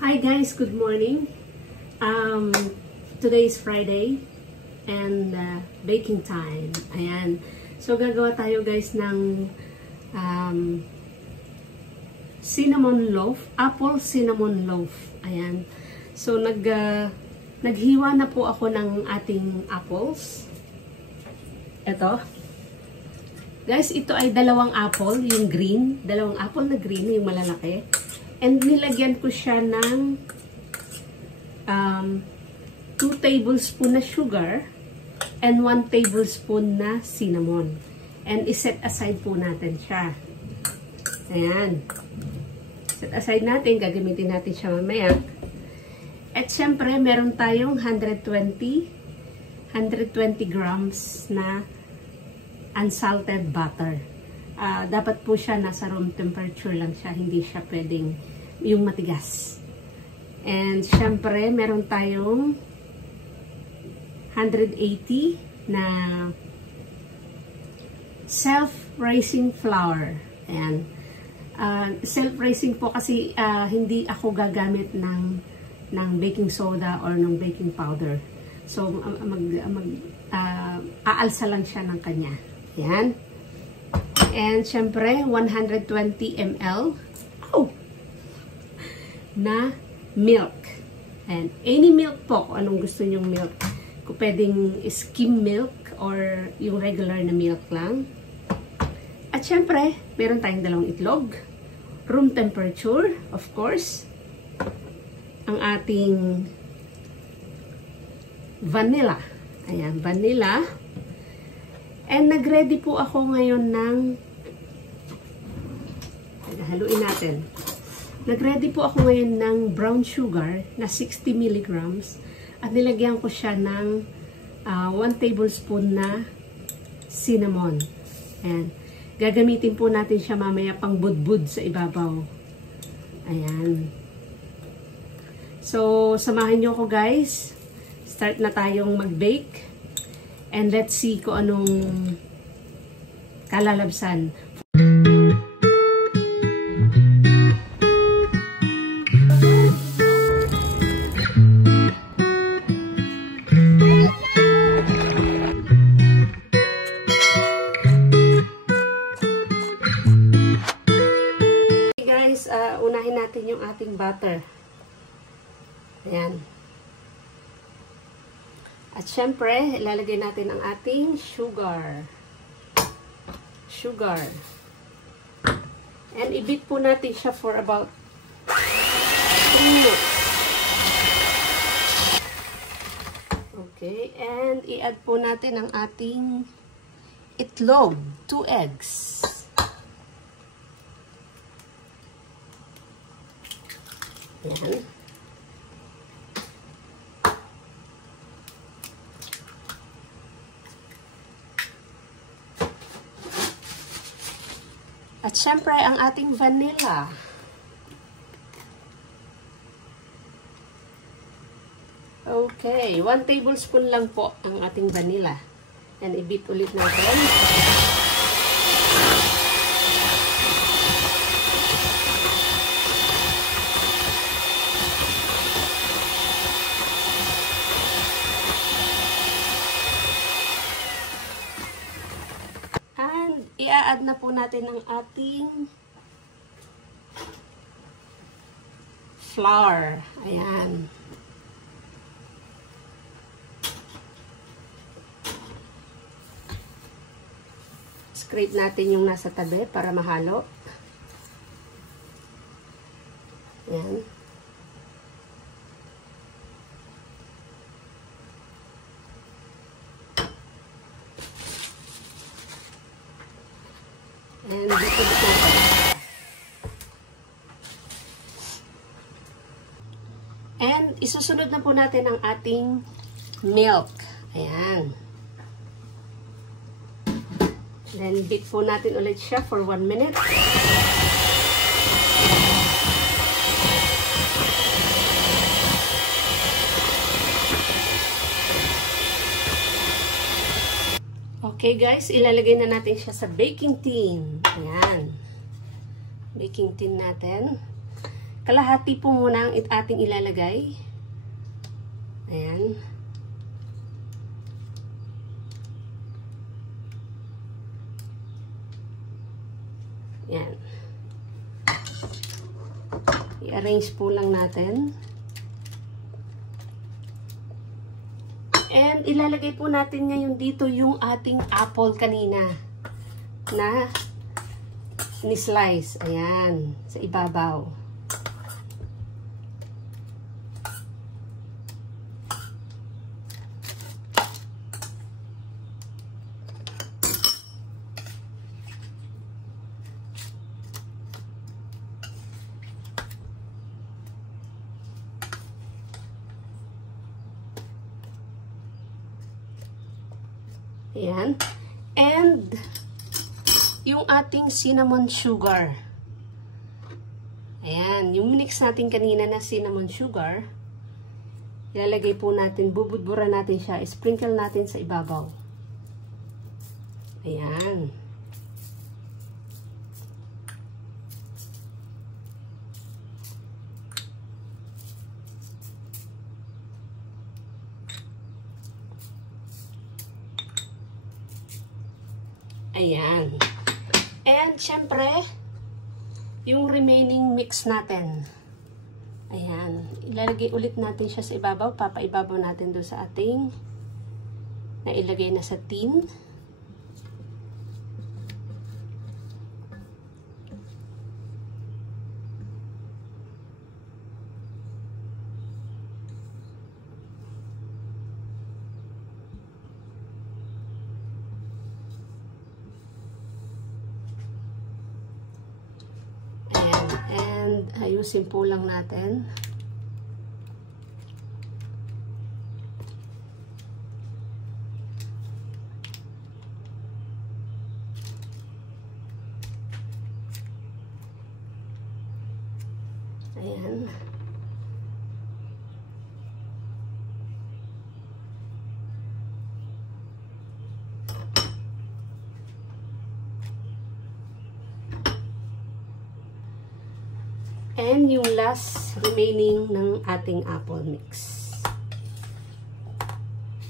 Hi guys, good morning. Today is Friday and baking time. Ayan. So gagawa tayo guys ng cinnamon loaf, apple cinnamon loaf. Ayan. So naghiwa na po ako ng ating apples. Ito. Guys, ito ay dalawang apple, yung green, dalawang apple na green, yung malalaki. And nilagyan ko siya ng 2 tablespoon na sugar and 1 tablespoon na cinnamon. And iset aside po natin siya. Ayan. Set aside natin, gagamitin natin siya mamaya. At syempre, meron tayong 120 grams na unsalted butter. Dapat po siya nasa room temperature lang siya, hindi siya pwedeng yung matigas. And syempre, meron tayong 180 na self-raising flour. Ayan. Self-raising po kasi hindi ako gagamit ng baking soda or ng baking powder. So, aalsa lang siya ng kanya. Ayan. And syempre, 120 ml na milk. And any milk po, kung anong gusto nyong milk. Kung pwedeng skim milk or yung regular na milk lang. At syempre, meron tayong dalawang itlog. Room temperature, of course. Ang ating vanilla. Ayan, vanilla. And nag-ready po ako ngayon ng haluin natin. Nag-ready po ako ngayon ng brown sugar na 60 mg at nilagyan ko siya ng 1 tablespoon na cinnamon. Ayan. Gagamitin po natin siya mamaya pang budbud sa ibabaw. Ayan. So, samahan nyo ko guys. Start na tayong mag-bake. And let's see kung anong kalalabsan. Okay guys, unahin natin yung ating butter. Ayan. At syempre, ilalagay natin ang ating sugar. And i-beat po natin siya for about 3 minutes. Okay, and i-add po natin ang ating itlog, 2 eggs. Ayan. At syempre, ang ating vanilla. Okay, 1 tablespoon lang po ang ating vanilla. And i-beat ulit natin. I-add na po natin ang ating flour. Ayan. Scrape natin yung nasa tabi para mahalo. Ayan. And dito natin. And isusunod na po natin ang ating milk. Ayan. Then beat po natin ulit siya for 1 minute. Okay guys, ilalagay na natin siya sa baking tin. Ayan. Baking tin natin. Kalahati po muna ang ating ilalagay. Ayan. Ayan. I-arrange po lang natin. And ilalagay po natin ngayon dito yung ating apple kanina na ni-slice. Ayan. Sa ibabaw. Ayan. And, yung ating cinnamon sugar. Ayan. Yung mix natin kanina na cinnamon sugar, ilalagay po natin, bubudbura natin siya, sprinkle natin sa ibabaw. Ayan. Ayan. And, syempre, yung remaining mix natin. Ayan. Ilalagay ulit natin siya sa ibabaw. Papaibabaw natin doon sa ating na ilagay na sa tin. And ayusin po lang natin. Ayan. And yung last remaining ng ating apple mix.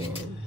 Ayan.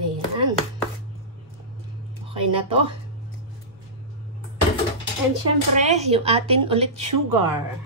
Ayan. Okay na to. And syempre, yung atin ulit sugar.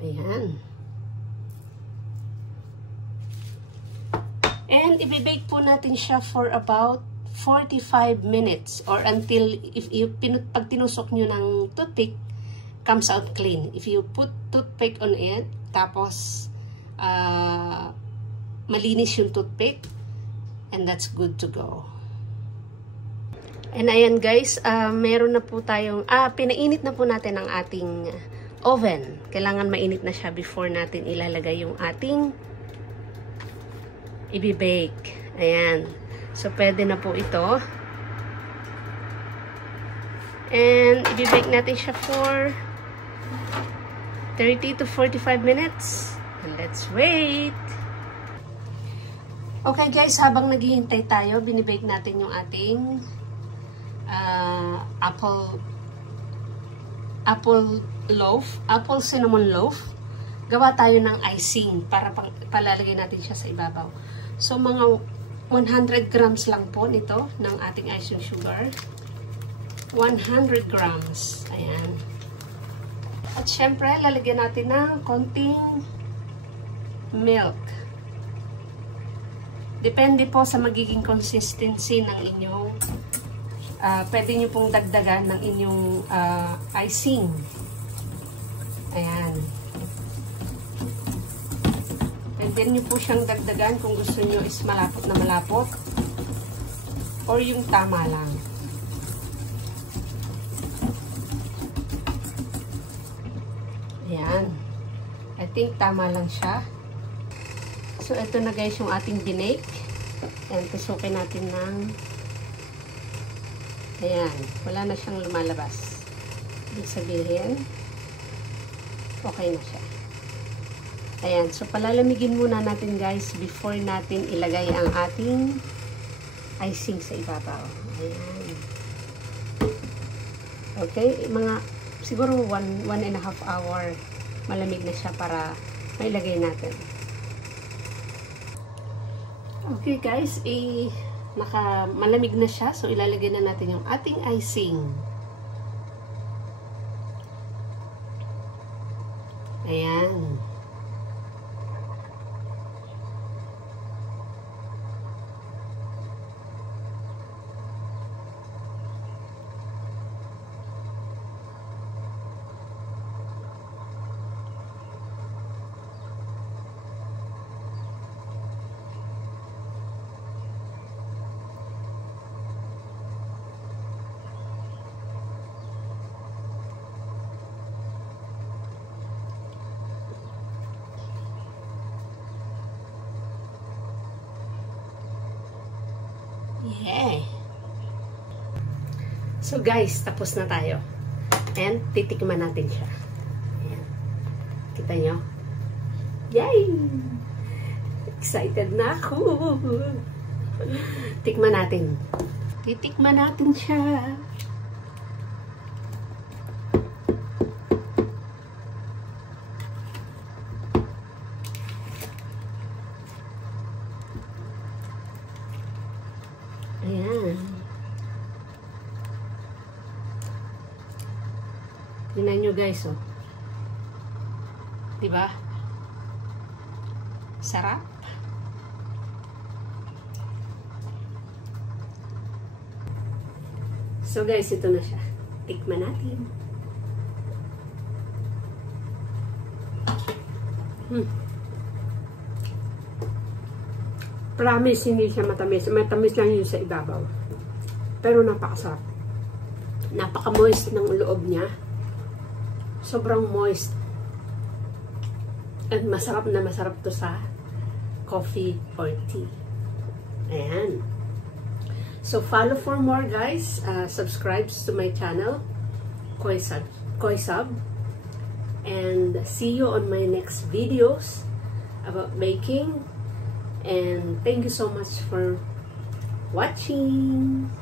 Ayan. And ibibake po natin siya for about 45 minutes or until pag tinusok nyo ng toothpick, comes out clean. If you put toothpick on it, tapos malinis yung toothpick, and that's good to go. And ayan guys, meron na po tayong, pinainit na po natin ang ating oven. Kailangan mainit na siya before natin ilalagay yung ating ibibake. Ayan. So, pwede na po ito. And, ibibake natin siya for 30 to 45 minutes. And let's wait. Okay guys, habang naghihintay tayo, binibake natin yung ating apple cinnamon loaf. Gawa tayo ng icing para palalagay natin siya sa ibabaw. So, mga 100 grams lang po nito ng ating icing sugar. 100 grams. Ayan. At syempre, lalagyan natin ng konting milk. Depende po sa magiging consistency ng inyong pwede nyo pong dagdagan ng inyong icing. Ayan. Pwede nyo po siyang dagdagan kung gusto nyo is malapot na malapot or yung tama lang. Ayan. I think tama lang siya. So, ito na guys yung ating binake. Ayan, tusukin natin ng ayan, wala na siyang lumalabas. Ibig sabihin, okay na siya. Ayan, so palalamigin muna natin guys before natin ilagay ang ating icing sa ibabaw. Ayan. Okay, mga siguro 1.5 hour malamig na siya para mailagay natin. Okay guys, malamig na siya. So, ilalagay na natin yung ating icing. Ayan. Yeah. So guys, tapos na tayo. And titikman natin siya. Ayan. Kita nyo? Yay! Excited na ako. Tikman natin. Titikman natin siya. Ayan. Tingnan nyo guys, oh. Diba? Sarap. So guys, ito na siya. Tikman natin. Promise, hindi siya matamis. Matamis lang yun sa ibabaw. Pero napakasarap. Napaka-moist ng loob niya. Sobrang moist. At masarap na masarap to sa coffee or tea. Ayan. So, follow for more guys. Subscribe to my channel. Koisab. And see you on my next videos about baking. And thank you so much for watching.